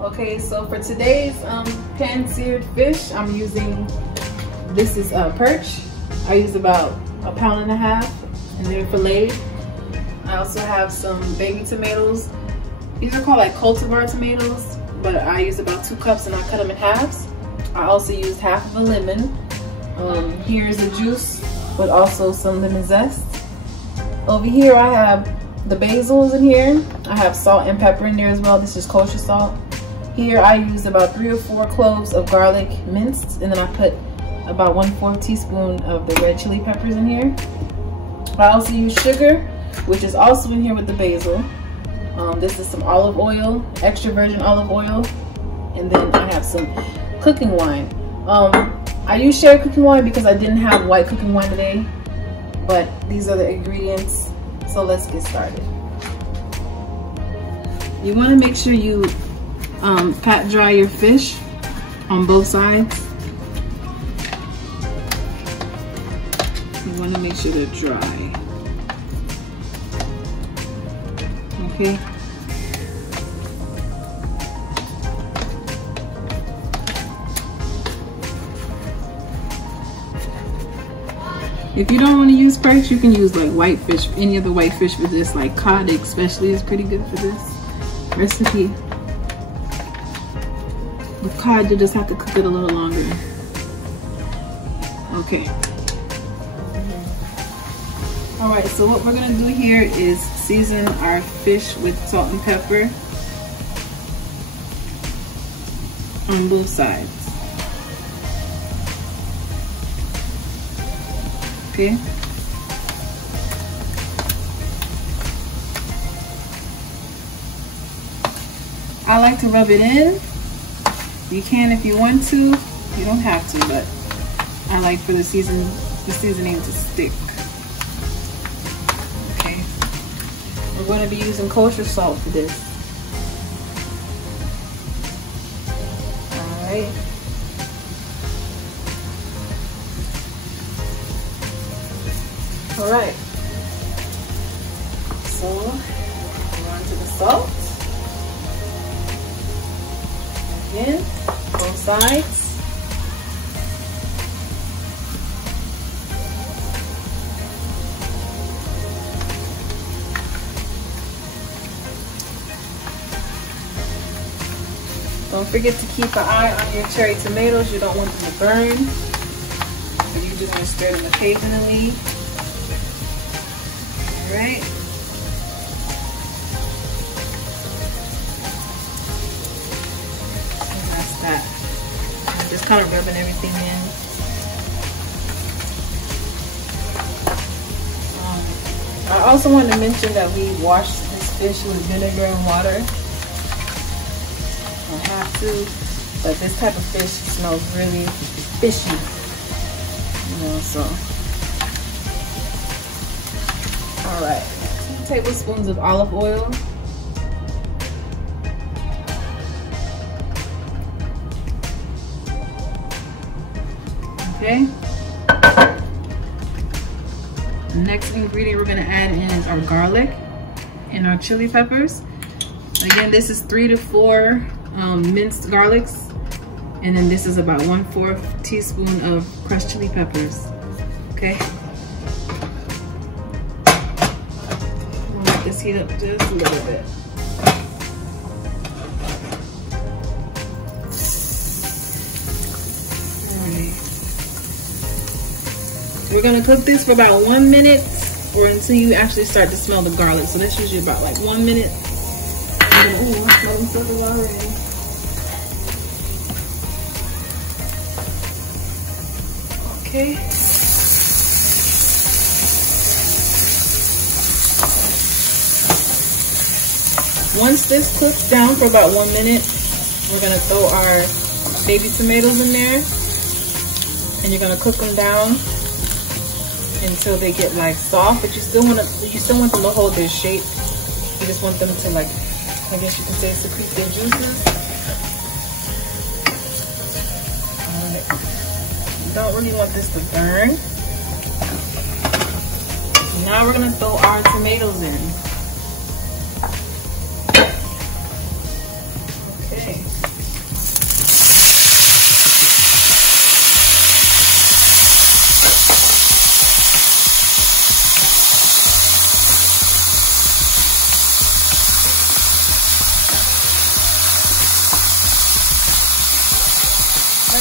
Okay, so for today's pan seared fish, I'm using, this is perch. I use about 1.5 pounds and they're filleted. I also have some baby tomatoes. These are called like cultivar tomatoes, but I use about 2 cups and I cut them in halves. I also used half of a lemon. Here's the juice, but also some lemon zest. Over here I have the basils in here. I have salt and pepper in there as well. This is kosher salt. Here I used about 3 or 4 cloves of garlic minced, and then I put about 1/4 teaspoon of the red chili peppers in here. I also use sugar, which is also in here with the basil. This is some olive oil, extra virgin olive oil, and then I have some cooking wine. I use shared cooking wine because I didn't have white cooking wine today, but these are the ingredients, so let's get started. You want to make sure you pat dry your fish on both sides. You want to make sure they're dry. Okay. If you don't want to use perch, you can use like white fish, any other white fish for this, like cod especially is pretty good for this recipe. With cod, you just have to cook it a little longer. Okay. All right, so what we're gonna do here is season our fish with salt and pepper on both sides. Okay. I like to rub it in. You can if you want to. You don't have to, but I like for the seasoning to stick. Okay. We're going to be using kosher salt for this. All right. All right. So we're on to the salt. Again, both sides. Don't forget to keep an eye on your cherry tomatoes. You don't want them to burn. So you just want to stir them occasionally. All right. And that's that. I'm just kind of rubbing everything in. I also want to mention that we washed this fish with vinegar and water. I don't have to, but this type of fish smells really fishy, you know, so. All right, 2 tablespoons of olive oil. Okay. The next ingredient we're gonna add in is our garlic and our chili peppers. Again, this is 3 to 4 minced garlics, and then this is about 1/4 teaspoon of crushed chili peppers. Okay. I'll let this heat up just a little bit. Alright. We're gonna cook this for about 1 minute or until you actually start to smell the garlic. So that's usually about like 1 minute. Oh, I smell them sizzle already. Okay. Once this cooks down for about 1 minute, we're gonna throw our baby tomatoes in there, and you're gonna cook them down until they get like soft. But you still want them to hold their shape. You just want them to, like, I guess you can say, secrete their juices. Alright. You don't really want this to burn. Now we're gonna throw our tomatoes in. Okay.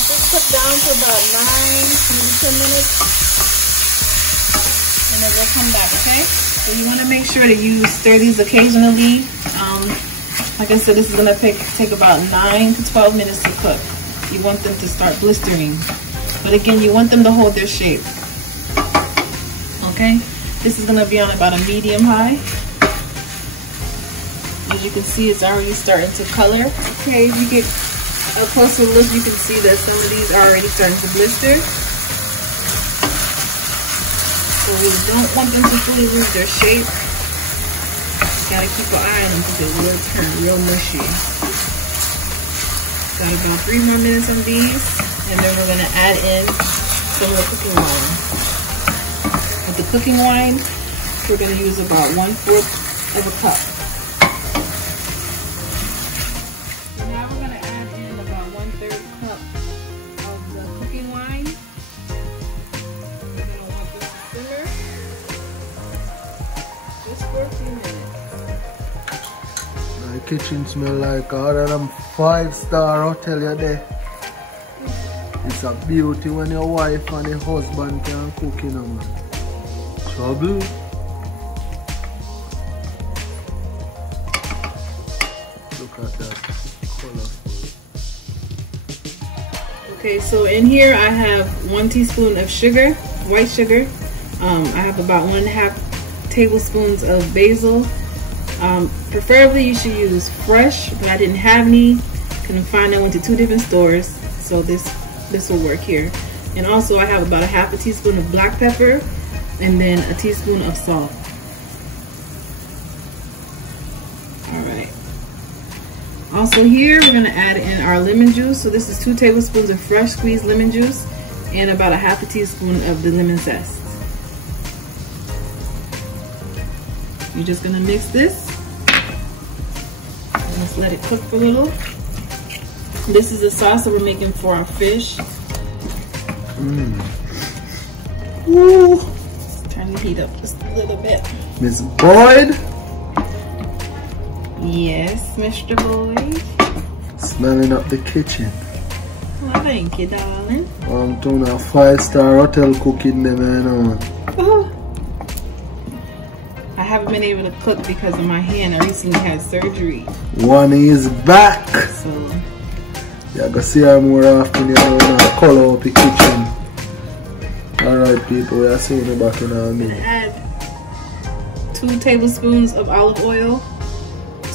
this cook down to about 9, maybe 10 minutes. And then we'll come back, okay? So you want to make sure that you stir these occasionally. Like I said, this is going to take about 9 to 12 minutes to cook. You want them to start blistering. But again, you want them to hold their shape. Okay? This is going to be on about a medium high. As you can see, it's already starting to color. Okay, if you get a closer look, you can see that some of these are already starting to blister. So we don't want them to fully lose their shape. Gotta keep an eye on them because they will turn real mushy. Got about 3 more minutes on these, and then we're gonna add in some of the cooking wine. With the cooking wine, we're gonna use about 1/4 of a cup. Kitchen smell like all of them 5-star hotel you there. It's a beauty when your wife and your husband can cook, you know, man. Trouble. Look at that color. Okay, so in here I have 1 teaspoon of sugar, white sugar. I have about 1.5 tablespoons of basil. Preferably you should use fresh, but I didn't have any. Couldn't find. I went to 2 different stores, so this will work here. And also I have about 1/2 teaspoon of black pepper, and then a teaspoon of salt. All right. Also here we're gonna add in our lemon juice. So this is 2 tablespoons of fresh squeezed lemon juice, and about 1/2 teaspoon of the lemon zest. You're just gonna mix this. Let's let it cook for a little. This is the sauce that we're making for our fish. Ooh. Turn the heat up just a little bit. Miss Boyd? Yes, Mr. Boyd. Smelling up the kitchen. Well, thank you, darling. I'm doing a 5-star hotel cooking them, you know. I haven't been able to cook because of my hand. I recently had surgery. One is back. So you're gonna see her more often. You're gonna color up the kitchen. Alright, people, we are seeing you back in a minute. Add 2 tablespoons of olive oil.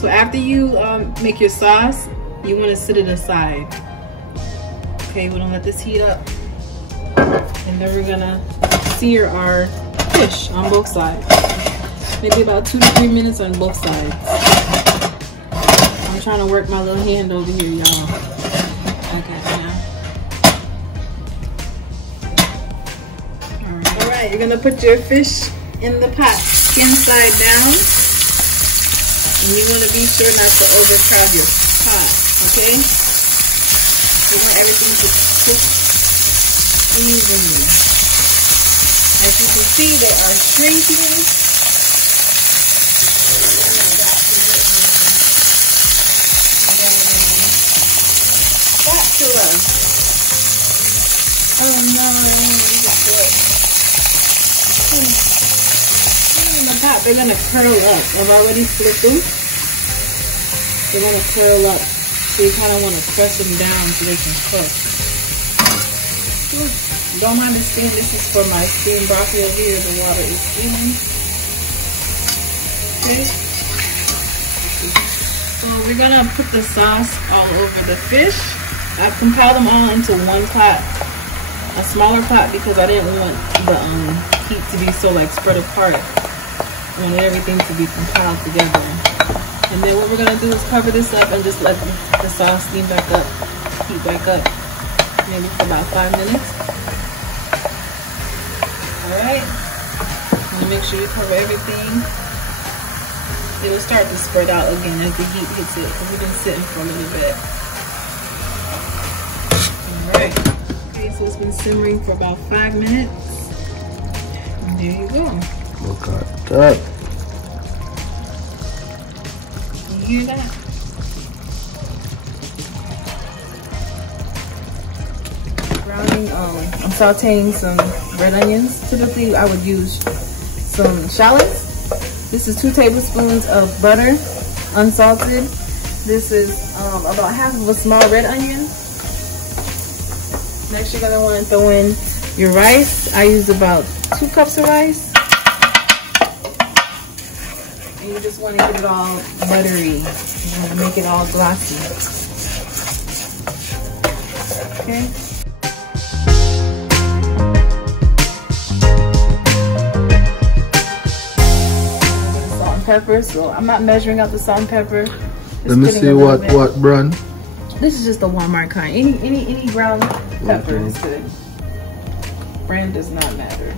So after you make your sauce, you want to set it aside. Okay, we're gonna let this heat up, and then we're gonna sear our fish on both sides. Maybe about 2 to 3 minutes on both sides. I'm trying to work my little hand over here, y'all. Okay, now. Alright, you're gonna put your fish in the pot, skin side down. And you wanna be sure not to overcrowd your pot, okay? You want everything to cook evenly. As you can see, they are shrinking. Oh no, you got it. In the pot, they're gonna curl up. I've already flipped them. They're gonna curl up. So you kind of want to press them down so they can cook. Don't mind the steam. This is for my steamed broccoli over here. The water is steaming. Okay. So we're gonna put the sauce all over the fish. I've compiled them all into one pot, a smaller pot, because I didn't want the heat to be so like spread apart. I wanted everything to be compiled together. And then what we're gonna do is cover this up and just let the sauce steam back up, heat back up, maybe for about 5 minutes. All right. And make sure you cover everything. It will start to spread out again as the heat hits it, because we've been sitting for a little bit. Alright, okay, so it's been simmering for about 5 minutes. And there you go. Look at that. You hear that? sauteing some red onions. Typically, I would use some shallots. This is 2 tablespoons of butter, unsalted. This is about half of a small red onion. Next, you're gonna want to throw in your rice. I use about 2 cups of rice. And you just want to get it all buttery. You want to make it all glossy. Okay. Salt and pepper. So I'm not measuring out the salt and pepper. Let me see what brand. This is just the Walmart kind. Any brown pepper is good. Brand does not matter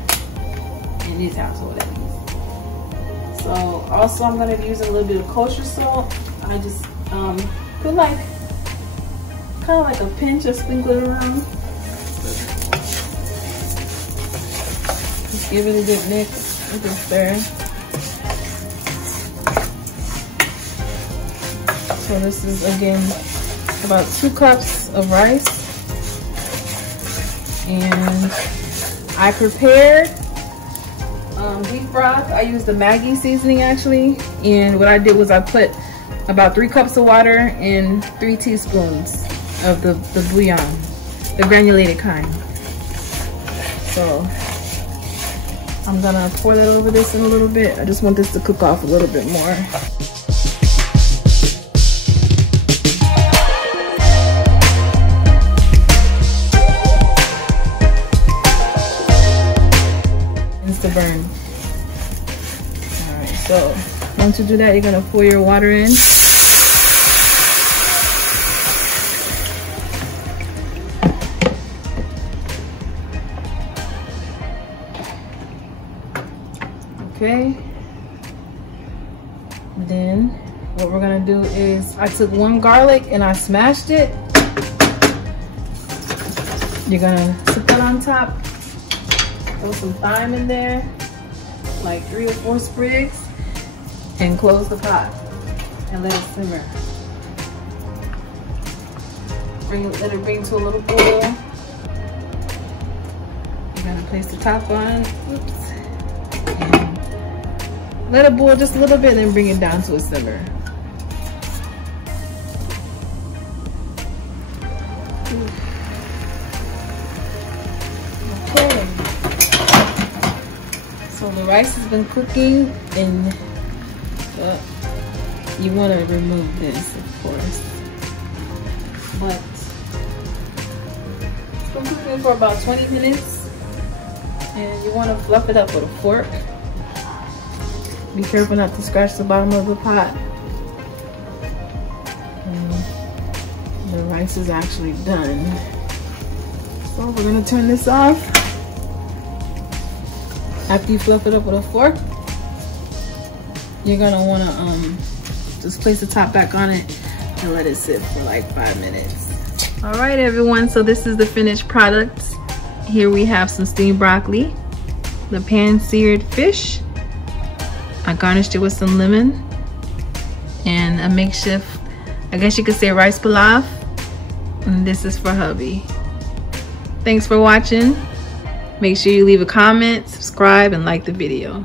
in these household items. So also I'm gonna be using a little bit of kosher salt. I just put like kind of like a pinch of sprinkle it around. Just give it a good mix with a stir. So this is again about 2 cups of rice, and I prepared beef broth. I used the Maggi seasoning actually, and what I did was I put about 3 cups of water and 3 teaspoons of the bouillon, the granulated kind. So I'm gonna pour that over this in a little bit. I just want this to cook off a little bit more. To burn. Alright, so once you do that, you're gonna pour your water in. Okay. Then what we're gonna do is I took 1 garlic and I smashed it. You're gonna put that on top. Throw some thyme in there, like 3 or 4 sprigs, and close the pot and let it simmer. Let it bring to a little boil. You're gonna place the top on. Oops. And let it boil just a little bit, then bring it down to a simmer. Okay. So the rice has been cooking, and you want to remove this, of course. But it's been cooking for about 20 minutes, and you want to fluff it up with a fork. Be careful not to scratch the bottom of the pot. And the rice is actually done. So we're gonna turn this off. After you fluff it up with a fork, you're gonna wanna just place the top back on it and let it sit for like 5 minutes. All right, everyone, so this is the finished product. Here we have some steamed broccoli, the pan seared fish. I garnished it with some lemon, and a makeshift, I guess you could say, rice pilaf. And this is for hubby. Thanks for watching. Make sure you leave a comment, subscribe, and like the video.